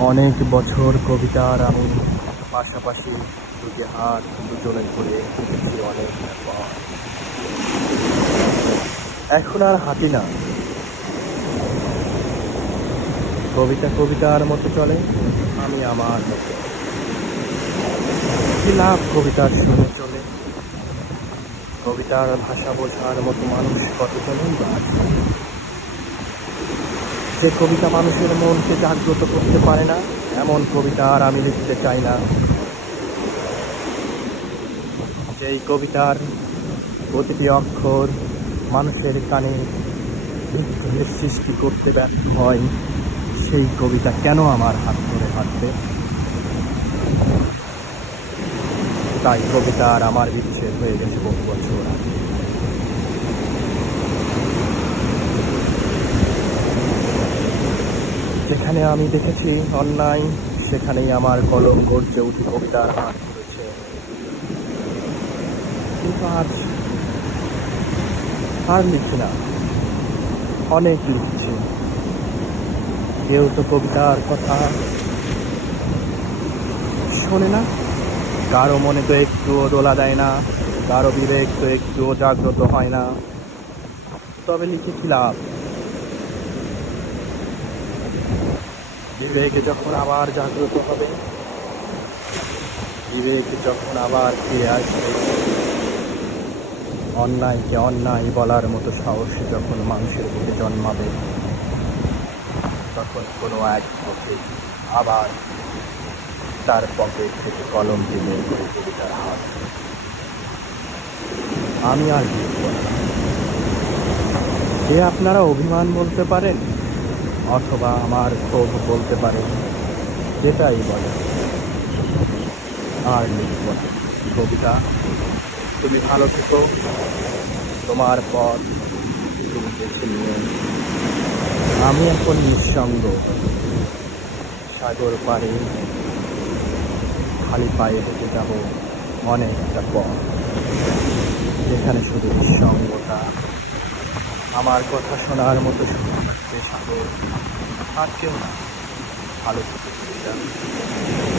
অনেক বছর কবিতার আমি পাশাপাশি দুটি হাত দুজনে ধরে হেঁটেছি অনেক পথ। এখন আর হাঁটি না, কবিতা কবিতার মতো চলে, আমি আমার মতো। কি লাভ কবিতার শুনে চলে, কবিতার ভাষা বোঝার মতো মানুষ কতজনই বা আছে। যে কবিতা মানুষের মনকে জাগ্রত করতে পারে না, এমন কবিতা আর আমি লিখতে চাই না। যেই কবিতার প্রতিটি অক্ষর মানুষের কানে বিদ্রোহের সৃষ্টি করতে ব্যর্থ হয়, সেই কবিতা কেন আমার হাত ধরে হাঁটবে? তাই কবিতা আর আমার বিচ্ছেদ হয়ে গেছে বহু বছর আগে। যেখানে আমি দেখেছি অন্যায়, সেখানেই আমার কলম গর্জে উঠে কবিতার হাত ধরেছে। কিন্তু আজ আর লিখি না, অনেক লিখছি। কেউ তো কবিতার কথা শোনে না, কারো মনে তো একটুও দোলা দেয় না, কারো বিবেক তো একটুও জাগ্রত হয় না। তবে লিখে কি লাভ? বিবেক যখন আবার জাগ্রত হবে, বিবেক যখন আবার ফিরে আসবে, অন্যায়কে অন্যায় বলার মতো সাহস যখন মানুষের বুকে জন্মাবে, তখন কোনো এক পথে আবার তার পকেট থেকে কলমটি বের করে কবিতার হাত। আমি আর লিখব না। যে আপনারা অভিমান বলতে পারেন, অথবা আমার ক্ষোভ বলতে পারেন, যেটাই বলেন, আর লিখব না। কবিতা, তুমি ভালো থেকো, তোমার পথ তুমি বেছে নিয়ে। আমি এখন নিঃসঙ্গ, সাগর পাড়ে খালি পায়ে হেঁটে যাব অনেকটা পথ, যেখানে শুধু নিঃসঙ্গতা। আমার কথা শোনার মতো শুধু থাকবে সাগর, আর কেউ না। ভালো থেকো কবিতা।